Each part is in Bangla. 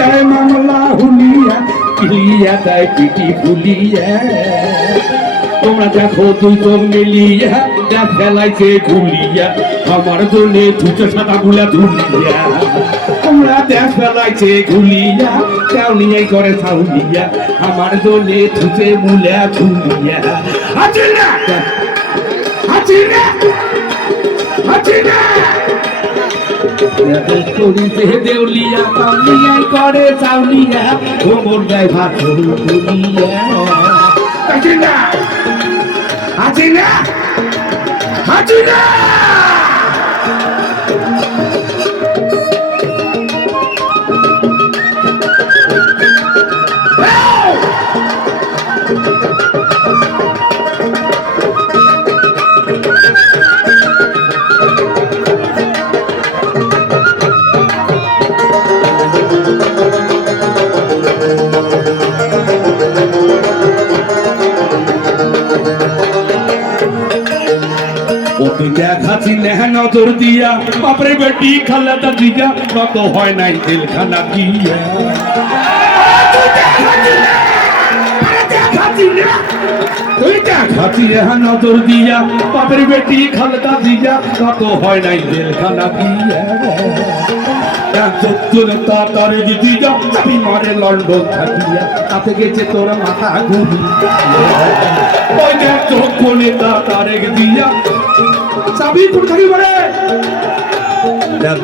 দেয় মামলা হুলিয়া কিলিয়া দেয় পিটি ফুলিয়া তোমরা দেখো তুই চোখ মিলিয়া যা ফেলাইছে ঘুলিয়া আমার জন্য ধুচে সাদা গুলা ধুলিয়া তোমরা দেখ ফেলাইছে ঘুলিয়া কেউ নিয়ে করে ছাউলিয়া আমার জন্য ধুচে মুলা ধুলিয়া আছে না আছে না আছে না করিতে দেউলিয়া কাউলিয়াই করে চাউলিয়া গোবর গায়ে ভাত তুলিয়া আছে না আছে না আছে না দেখাচ্ছি নেহা নজর দিয়া বাপরে বেটি খালাটা দিগা নত হয় নাই তেলখানা দিয়া তুই দেখাচ্ছি নেহা নজর দিয়া বাপরে বেটি খালাটা দিগা নত হয় নাই তেলখানা দিয়া তারে দিদিগা চাবি মারে লন্ডন থাকিয়া তাতে গেছে তোর মাথা ঘুরি ওই দেখ চোখ কোনে তারে দিয়া চাবি কোন থাকি মারে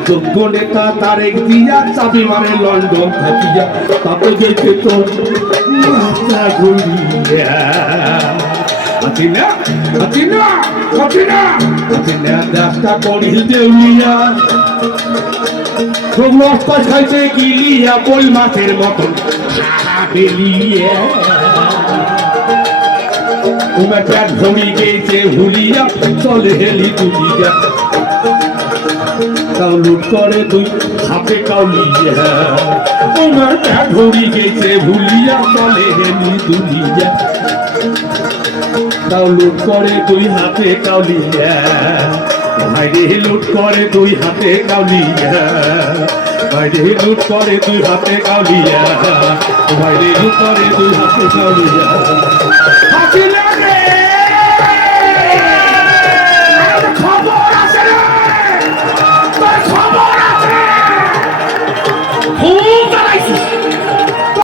যোগ্য নেতা তারেক দিয়া চাবি মারে লন্ডন থাকিয়া তাতে গেছে তোর মাথা ঘুরিয়া আছি না আছি না আছি না আছি না রাস্তা করিল দেউলিয়া খুব রক্ত খাইছে গিলিয়া বই মাছের মতন বেলিয়ে তোমার প্যাট ভরি গেছে হুলিয়া চলে হেলি তুলিয়া তাও লুট করে তুই হাতে কাউলিয়া তোমার প্যাট ভরি গেছে হুলিয়া চলে হেলি তুলিয়া তাও লুট করে তুই হাতে কাউলিয়া ভাইরে লুট করে তুই হাতে কাউলিয়া ভাইরে লুট করে তুই হাতে কাউলিয়া ভাইরে লুট করে তুই হাতে কাউলিয়া